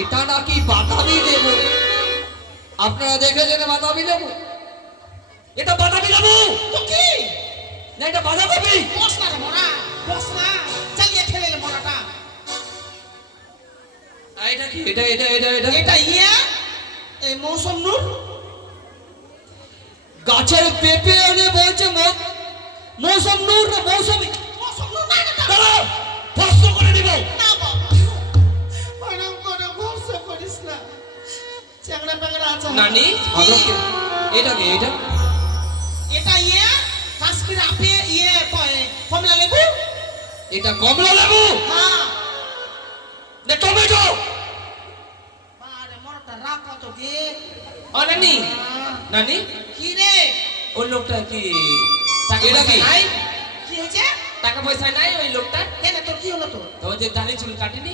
এটা নাকি বাতাবি লেবু। আপনারা দেখেছেন বাতাবি লেবু? এটা বাতাবি লেবু তো কি না, এটা বাঁধাকপি। বস না রে মরা, বস না, চালিয়ে খেলে রে মরাটা। এটা কি? এটা এটা এটা এটা এটা ইয়া এই মৌসুম নূর গাছের পেঁপে এনে বলছে মৌসুম নূর না মৌসুমি। মৌসুম নূর না এটা দাঁড়াও, প্রশ্ন করে দিব। না বাবা, ওরকম করে ভরসা করিস না, চ্যাংড়া প্যাংড়া আছে নানি এটা কি? এটা এটা ইয়া কাশ্মীর আপেল ইয়ে কমলা লেবু। এটা কমলা লেবু হ্যাঁ না টমেটো? বারে মরাটা রাগ কত গে। ও নানি, নানি কি রে ওই লোকটা কি? এটা কি? নাই কি হয়েছে? টাকা পয়সা নাই ওই লোকটা? কেন তোর কি হলো তোর? তো যে দাড়ি চুল কাটেনি?